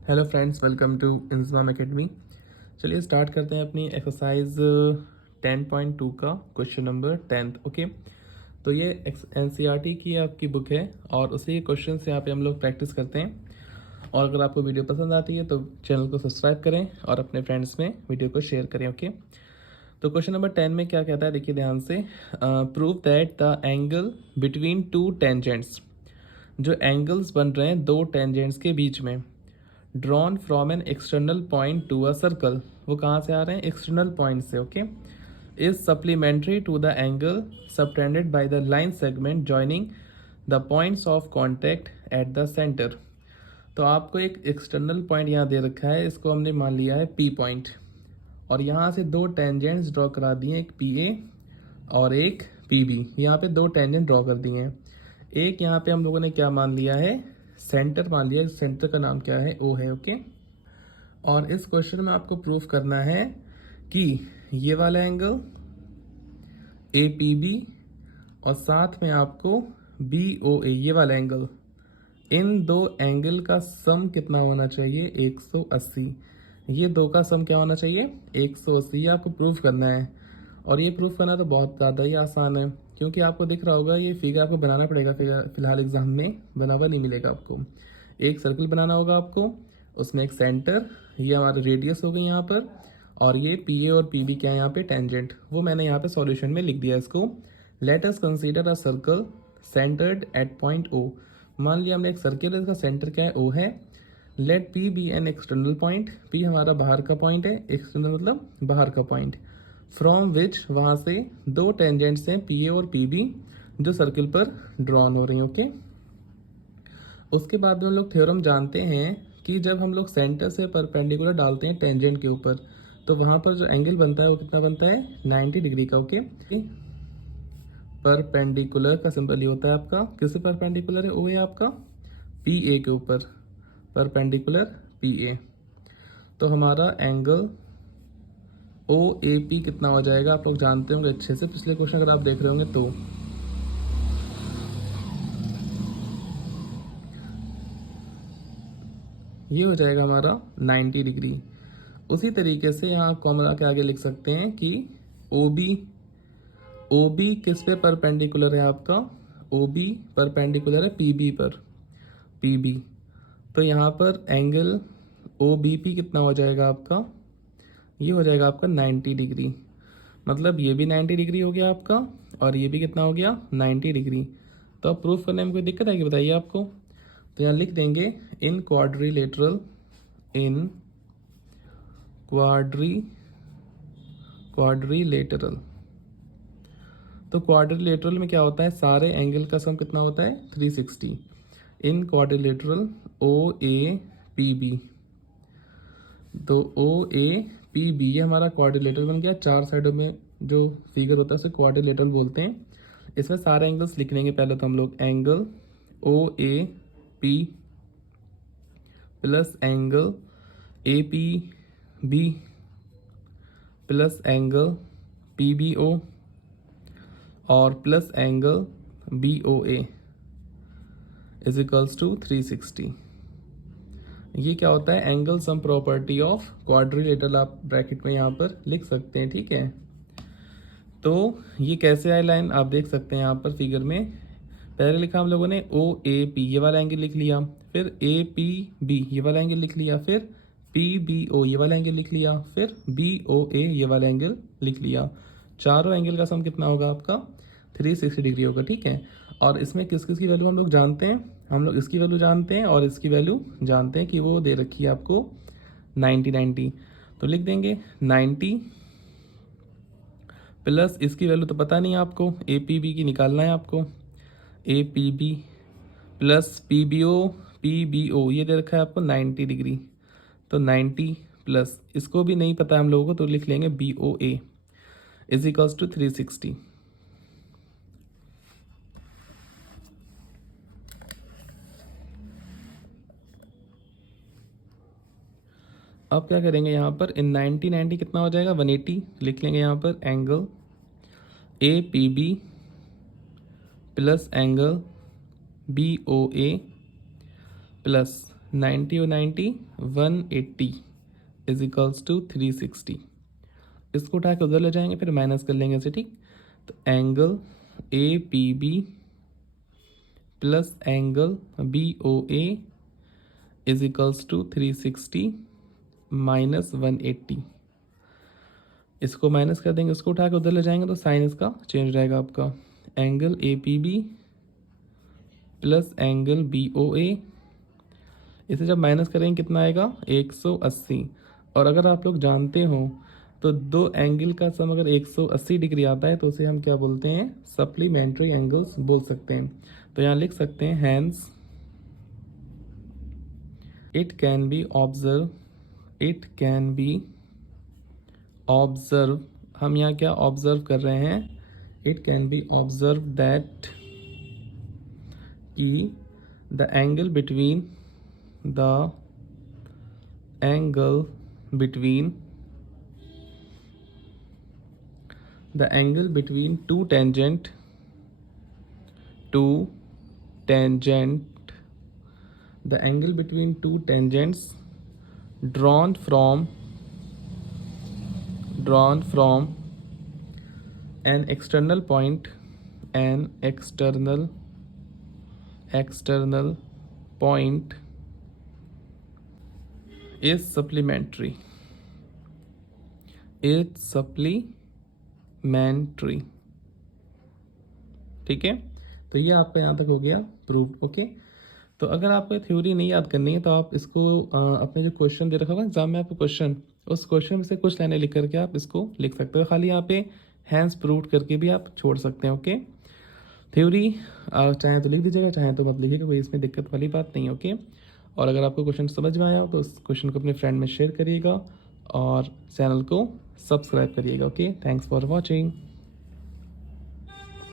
Hello friends, welcome to Inzamam academy. चलिए start करते हैं अपनी एक्सरसाइज 10.2 का क्वेश्चन नंबर 10। ओके, तो ये एनसीईआरटी की आपकी बुक है और उसी क्वेश्चन से यहाँ पे हम लोग प्रैक्टिस करते हैं। और अगर आपको वीडियो पसंद आती है तो चैनल को सब्सक्राइब करें और अपने फ्रेंड्स में वीडियो को शेयर करें। ओके, तो क्वेश्चन नंबर 10 में क्या कहता है, देखिए ध्यान से। Prove that the angle between two tangents, जो एंगल्स बन रहे हैं दो टेंजेंट्स के बीच में, drawn from an external point to a circle, वो कहाँ से आ रहे हैं, एक्सटर्नल पॉइंट से। Okay, is supplementary to the angle subtended by the line segment joining the points of contact at the centre. तो आपको एक एक्सटर्नल पॉइंट यहाँ दे रखा है, इसको हमने मान लिया है पी पॉइंट, और यहाँ से दो टेंजेंट्स ड्रॉ करा दिए, एक पी ए और एक पी बी। यहाँ पे दो टेंजेंट ड्रॉ कर दिए हैं। एक यहाँ पे हम लोगों ने क्या मान लिया है, सेंटर मान लिया। सेंटर का नाम क्या है, ओ है। ओके, और इस क्वेश्चन में आपको प्रूफ करना है कि ये वाला एंगल ए पी बी और साथ में आपको बी ओ ए, ये वाला एंगल, इन दो एंगल का सम कितना होना चाहिए, 180। ये दो का सम क्या होना चाहिए, 180। ये आपको प्रूफ करना है, और ये प्रूफ करना तो बहुत ज़्यादा ही आसान है, क्योंकि आपको दिख रहा होगा ये फिगर आपको बनाना पड़ेगा। फिलहाल एग्जाम में बना हुआ नहीं मिलेगा आपको। एक सर्कल बनाना होगा आपको, उसमें एक सेंटर, ये हमारा रेडियस हो गई यहाँ पर, और ये पी ए और पी बी क्या है यहाँ पे, टेंजेंट। वो मैंने यहाँ पे सॉल्यूशन में लिख दिया इसको। Let us consider a circle centred at point O. मान लिया हमने एक सर्कल है, इसका सेंटर क्या है, ओ है। Let P be an external point, P हमारा बाहर का पॉइंट है, एक्सटर्नल मतलब बाहर का पॉइंट, फ्रॉम विच, वहाँ से दो टेंजेंट्स हैं पी ए और पी बी जो सर्कल पर ड्रॉन हो रही हैं। ओके, उसके बाद में हम लोग थ्योरम जानते हैं कि जब हम लोग सेंटर से परपेंडिकुलर डालते हैं टेंजेंट के ऊपर, तो वहाँ पर जो एंगल बनता है वो कितना बनता है, 90 डिग्री का। ओके, परपेंडिकुलर का सिंबल ये होता है आपका, किससे परपेंडिकुलर है, वो है आपका पी ए के ऊपर, परपेंडिकुलर पी ए। तो हमारा एंगल ओ ए पी कितना हो जाएगा, आप लोग जानते होंगे अच्छे से, पिछले क्वेश्चन अगर आप देख रहे होंगे तो ये हो जाएगा हमारा 90 डिग्री। उसी तरीके से यहाँ कॉमन के आगे लिख सकते हैं कि ओ बी किस पे परपेंडिकुलर है आपका, ओ बी परपेंडिकुलर है पी बी पर, पी बी। तो यहाँ पर एंगल ओ बी पी कितना हो जाएगा आपका, ये हो जाएगा आपका 90 डिग्री। मतलब ये भी 90 डिग्री हो गया आपका, और ये भी कितना हो गया, 90 डिग्री। तो अब प्रूफ करने में कोई दिक्कत है कि बताइए आपको। तो यहाँ लिख देंगे इन क्वाड्रिलेटरल, इन क्वाड्रिलेटरल। तो क्वाड्रिलेटरल में क्या होता है, सारे एंगल का सम कितना होता है, 360। In quadrilateral O A P B, तो ओ ए पी बी ये हमारा क्वाड्रिलेटरल बन गया। चार साइडों में जो फिगर होता है उसे क्वाड्रिलेटरल बोलते हैं। इसमें सारे एंगल्स लिख लेंगे पहले तो हम लोग, angle O A P plus angle A P B plus angle P B O और plus angle B O A is equals to 360। ये क्या होता है, angle sum property of quadrilateral, आप ब्रैकेट में यहाँ पर लिख सकते हैं। ठीक है, तो ये कैसे आई लाइन आप देख सकते हैं यहाँ पर फिगर में। पहले लिखा हम लोगों ने ओ ए पी, ये वाला एंगल लिख लिया, फिर ए पी बी ये वाला एंगल लिख लिया, फिर पी बी ओ ये वाला एंगल लिख लिया, फिर बी ओ ए ये वाला एंगल लिख लिया। चारों एंगल का सम कितना होगा आपका, 360 डिग्री होगा। ठीक है, और इसमें किस किस की वैल्यू हम लोग जानते हैं, हम लोग इसकी वैल्यू जानते हैं और इसकी वैल्यू जानते हैं कि वो दे रखी है आपको 90। तो लिख देंगे 90 प्लस इसकी वैल्यू तो पता नहीं आपको, ए पी बी की निकालना है आपको, A P B plus P B O ये दे रखा है आपको 90 डिग्री। तो 90 प्लस इसको भी नहीं पता है हम लोगों को, तो लिख लेंगे B O A is equals to 360। अब क्या करेंगे यहाँ पर, इन 90 कितना हो जाएगा, 180 लिख लेंगे यहाँ पर। Angle A P B plus angle B O A plus 90 और 90 180 इज इक्वल्स टू 360। इसको उठा के उधर ले जाएंगे, फिर माइनस कर लेंगे इसे, ठीक। तो angle A P B plus angle B O A is equals to 360 minus 180। इसको माइनस कर देंगे, उसको उठा के उधर ले जाएंगे तो साइन इसका चेंज रहेगा आपका। Angle A P B plus angle B O A, इसे जब माइनस करेंगे कितना आएगा 180। और अगर आप लोग जानते हो तो दो एंगल का सम अगर 180 डिग्री आता है तो उसे हम क्या बोलते हैं, सप्लीमेंट्री एंगल्स बोल सकते हैं। तो यहाँ लिख सकते हैं hence it can be observe, हम यहाँ क्या ऑब्जर्व कर रहे हैं, it can be observe that कि the angle between two tangent the angle between two tangents drawn from an external point is supplementary, ठीक है। तो ये आपका यहाँ तक हो गया प्रूव्ड, ओके। तो अगर आपको थ्योरी नहीं याद करनी है तो आप इसको अपने जो क्वेश्चन दे रखा होगा एग्जाम में आपको क्वेश्चन, उस क्वेश्चन में से कुछ लाइनें लिख करके आप इसको लिख सकते हो। खाली यहाँ पे हैंस प्रूव्ड करके भी आप छोड़ सकते हैं, ओके। थ्योरी चाहे तो लिख दीजिएगा, चाहे तो मत लिखिएगा, कोई इसमें दिक्कत वाली बात नहीं है, ओके। और अगर आपको क्वेश्चन समझ में आया हो तो उस क्वेश्चन को अपने फ्रेंड में शेयर करिएगा और चैनल को सब्सक्राइब करिएगा, ओके। Thanks for watching.